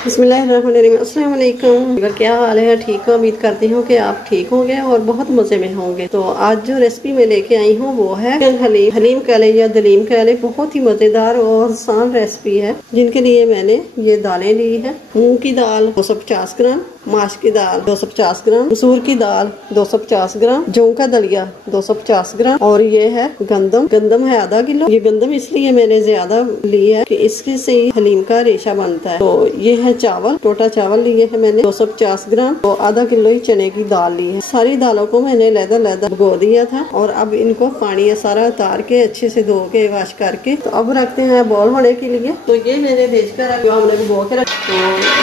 बिस्मिल्लाहिर्रहमानिर्रहीम। अस्सलाम वालेकुम। क्या हाल है? ठीक हो? उम्मीद करती हूँ कि आप ठीक होंगे और बहुत मज़े में होंगे। तो आज जो रेसिपी मैं लेके आई हूँ वो है हलीम। हलीम कह लें या दलीम कह लें, बहुत ही मज़ेदार और आसान रेसिपी है। जिनके लिए मैंने ये दालें ली है। मूंग की दाल 250 ग्राम, माश की दाल 250 ग्राम, मसूर की दाल 250 ग्राम, जौ का दलिया 250 ग्राम और ये है गंदम। गंदम है आधा किलो। ये गंदम इसलिए मैंने ज्यादा ली है कि इसके से ही हलीम का रेशा बनता है। तो ये है चावल, टोटा चावल लिए है मैंने 250 ग्राम। तो आधा किलो ही चने की दाल ली है। सारी दालों को मैंने लहदा भिगो दिया था और अब इनको पानी सारा उतार के अच्छे से धो के वॉश करके तो अब रखते हैं बॉल होने के लिए। तो ये मैंने भेजकर जो हमने भिगो के रखा, तो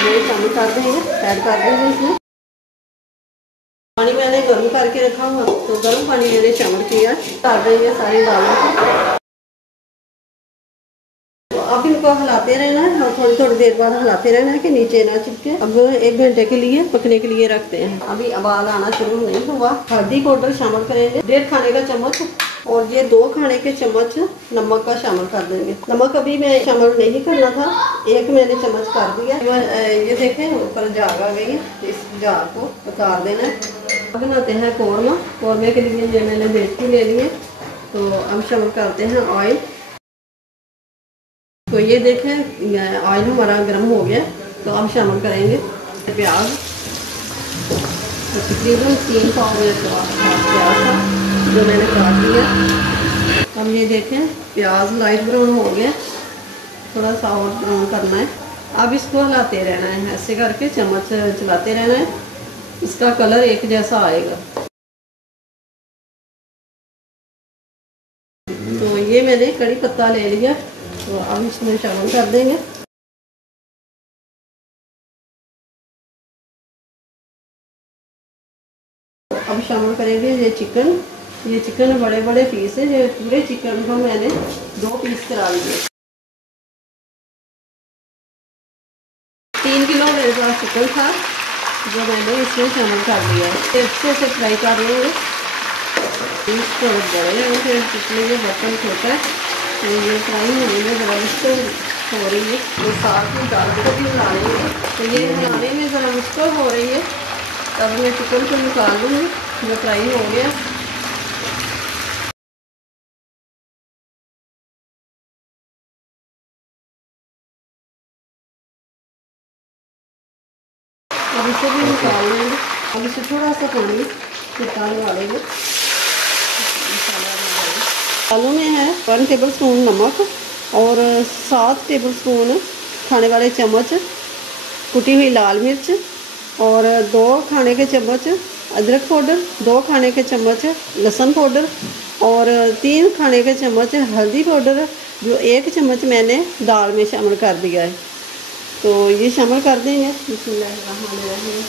ये शामिल कर देंगे, ऐड कर देंगे इसमें। पानी मैंने गर्म करके रखा हुआ, तो गर्म पानी मैंने शामिल किया, डाल देंगे सारी दालों को। तो अब इनको हिलाते रहना है और थोड़ी थोड़ी देर बाद हिलाते रहना है कि नीचे ना चिपके। अब 1 घंटे के लिए पकने के लिए रखते हैं। अभी उबाल आना शुरू नहीं हुआ। हल्दी पाउडर शामिल करेंगे 1.5 खाने का चम्मच और ये 2 खाने के चम्मच नमक का शामिल कर देंगे। नमक अभी मैं शामिल नहीं करना था, 1 मैंने चम्मच कर दिया। ये देखें ऊपर झाग आ गई है, इस झाग को उतार देना है। अब बनाते हैं कौरमा। कौरमे के लिए ये मैंने देसी ले लिए। तो अब शामिल करते हैं ऑयल। तो ये देखें ऑयल हमारा गर्म हो गया। तो अब शामिल करेंगे प्याज। तो तकरीबन 3 पाव प्याज था जो मैंने काट लिया। अब ये देखें प्याज लाइट ब्राउन हो गया, थोड़ा सा और ब्राउन करना है। अब इसको हिलाते रहना है, ऐसे करके चम्मच चलाते रहना है, इसका कलर एक जैसा आएगा। तो ये मैंने कड़ी पत्ता ले लिया, तो अब इसमें शामिल कर देंगे। अब शामिल करेंगे ये चिकन। ये चिकन बड़े बड़े पीस है। ये पूरे चिकन को मैंने 2 पीस करा लिए। 3 किलो मेरे पास चिकन था जो मैंने इसमें शामिल कर दिया है। अच्छे से फ्राई कर लेंगे। पीस थोड़े बड़े हैं फिर इसलिए ये बर्तन छोटा है, तो ये फ्राई होने में ज़रा मुश्किल हो रही है। तो साथ में दाल को भी हिला लेंगे। तो ये हिलाने में ज़रा मुश्किल हो रही है। तब मैं चिकन को निकाल लूँगी जो फ्राई हो गया। अब इसे भी निकाल लेंगे। अब इसे थोड़ा सा पानी निकालने वालेंगे। दालों में है 1 टेबल स्पून नमक और 7 टेबल स्पून खाने वाले चम्मच कुटी हुई लाल मिर्च और 2 खाने के चम्मच अदरक पाउडर, 2 खाने के चम्मच लहसुन पाउडर और 3 खाने के चम्मच हल्दी पाउडर, जो 1 चम्मच मैंने दाल में शामिल कर दिया है। तो ये शामिल कर देंगे। बिस्मिल्लाहिर्रहमानिर्रहीम।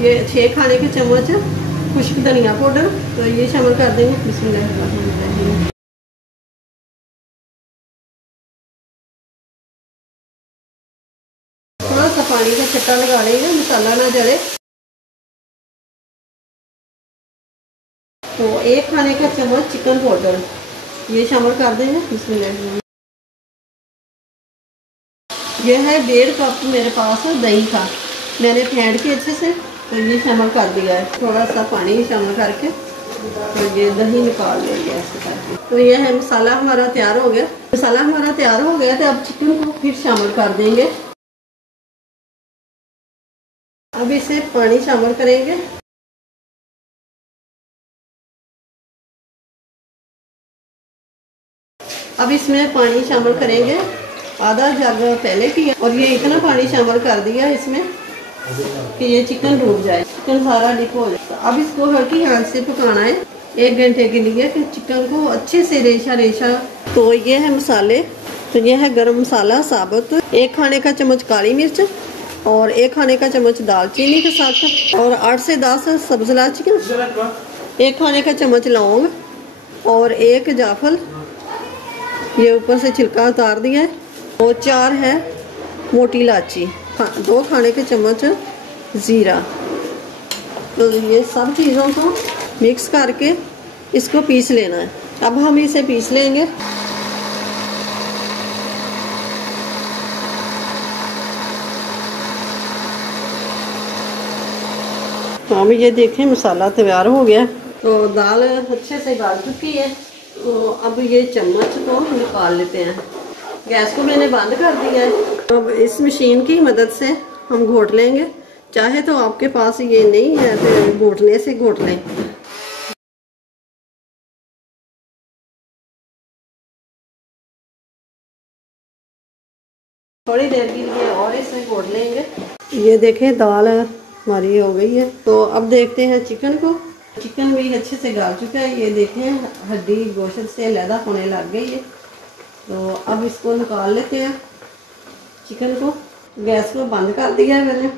ये 6 खाने के चम्मच खुश्क धनिया पाउडर, तो ये शामिल कर देंगे। बिस्मिल्लाहिर्रहमानिर्रहीम। थोड़ा सा पानी का छट्टा लगा लेंगे, मसाला ना जले। तो 1 खाने का चम्मच चिकन पाउडर ये शामिल कर देंगे। बिस्मिल्लाह। ये है 1.5 कप मेरे पास दही था, मैंने फेंट के अच्छे से, तो ये शामिल कर दिया है। थोड़ा सा पानी शामिल करके तो ये दही निकाल लेंगे ऐसे करके। तो ये है मसाला हमारा तैयार हो गया। मसाला हमारा तैयार हो गया, तो अब चिकन को फिर शामिल कर देंगे। अब इसे पानी शामिल करेंगे। अब इसमें पानी शामिल करेंगे, आधा जग पहले किया और ये इतना पानी शामिल कर दिया इसमें कि ये चिकन डूब जाए, चिकन सारा डिप हो जाए। अब इसको हल्की आंच से पकाना है 1 घंटे के लिए कि चिकन को अच्छे से रेशा रेशा। तो ये है मसाले। तो ये है गरम मसाला साबुत, 1 खाने का चम्मच काली मिर्च और 1 खाने का चम्मच दालचीनी के साथ और 8 से 10 सब्ज इलायची, 1 खाने का चम्मच लौंग और 1 जायफल, ये ऊपर से छिलका उतार दिया है, और 4 है मोटी इलायची, 2 खाने के चम्मच ज़ीरा। तो ये सब चीज़ों को मिक्स करके इसको पीस लेना है। अब हम इसे पीस लेंगे। तो अभी ये देखें मसाला तैयार हो गया। तो दाल अच्छे से गाल चुकी है। तो अब ये चम्मच को निकाल लेते हैं। गैस को मैंने बंद कर दिया है। अब इस मशीन की मदद से हम घोट लेंगे। चाहे तो आपके पास ये नहीं है तो घोटने से घोट लें। थोड़ी देर के लिए और इसे घोट लेंगे। ये देखें दाल हमारी हो गई है। तो अब देखते हैं चिकन को। चिकन भी अच्छे से गाल चुका है। ये देखें हड्डी गोश्त से अलहदा होने लग गई है। तो अब इसको निकाल लेते हैं चिकन को। गैस को बंद कर दिया है मैंने।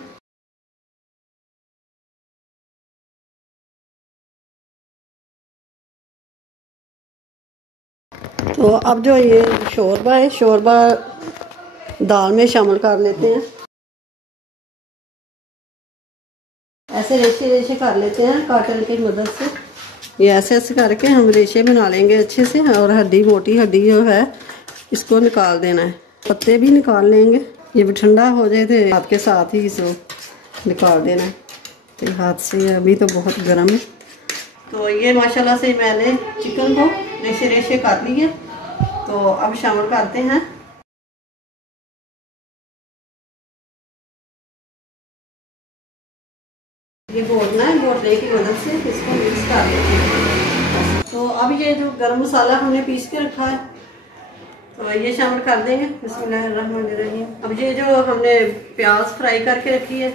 तो अब जो ये शोरबा है, शोरबा दाल में शामिल कर लेते हैं। ऐसे रेशे रेशे कर लेते हैं काटन की मदद से। ये ऐसे ऐसे करके हम रेशे बना लेंगे अच्छे से। और हड्डी, मोटी हड्डी जो है इसको निकाल देना है। पत्ते भी निकाल लेंगे। ये भी ठंडा हो जाए तो हाथ के साथ ही इसको निकाल देना है। तो हाथ से अभी तो बहुत गर्म है। तो ये माशाल्लाह से मैंने चिकन को रेशे रेशे कर लिए। तो अब शामिल करते हैं। ये घोटना है, घोटने की मदद से इसको मिक्स कर लेते हैं। तो अब ये जो गरम मसाला हमने पीस के रखा है तो ये शामिल कर देंगे। बिस्मिल्लाहिर्रहमानिर्रहीम। अब ये जो हमने प्याज फ्राई करके रखी है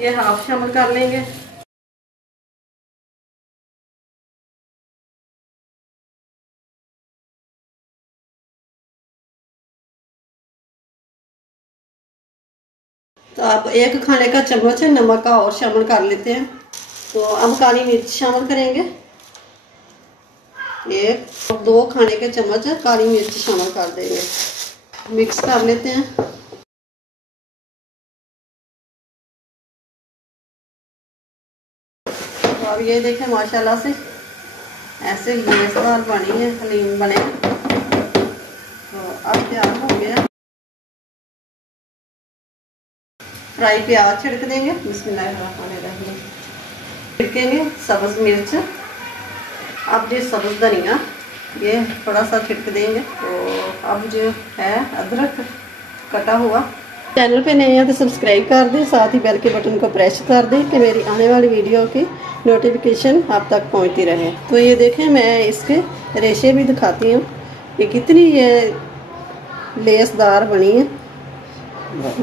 ये हाफ शामिल कर लेंगे। तो आप 1 खाने का चम्मच नमक का और शामिल कर लेते हैं। तो अब काली मिर्च शामिल करेंगे। 1 और 2 खाने के चम्मच काली मिर्च शामिल कर देंगे। मिक्स कर लेते हैं। तो अब ये देखें माशाल्लाह से ऐसे लेसदार बनी है, हलीम बने। तो अब तैयार हो गया। फ्राई प्याज छिड़क देंगे। बिस्मिल्लाहिर्रहमानिर्रहीम। छिड़केंगे सब्ज़ मिर्च। अब जो सब्ज़ धनिया ये थोड़ा सा छिड़क देंगे। तो अब जो है अदरक कटा हुआ। चैनल पे नए हैं तो सब्सक्राइब कर दें। साथ ही बेल के बटन को प्रेस कर दें कि मेरी आने वाली वीडियो की नोटिफिकेशन आप तक पहुंचती रहे। तो ये देखें मैं इसके रेशे भी दिखाती हूँ कि कितनी ये लेसदार बनी है।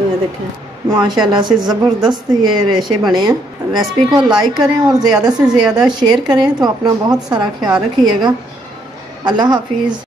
ये देखें माशाल्लाह से ज़बरदस्त ये रेशे बने हैं। रेसिपी को लाइक करें और ज़्यादा से ज़्यादा शेयर करें। तो अपना बहुत सारा ख्याल रखिएगा। अल्लाह हाफिज़।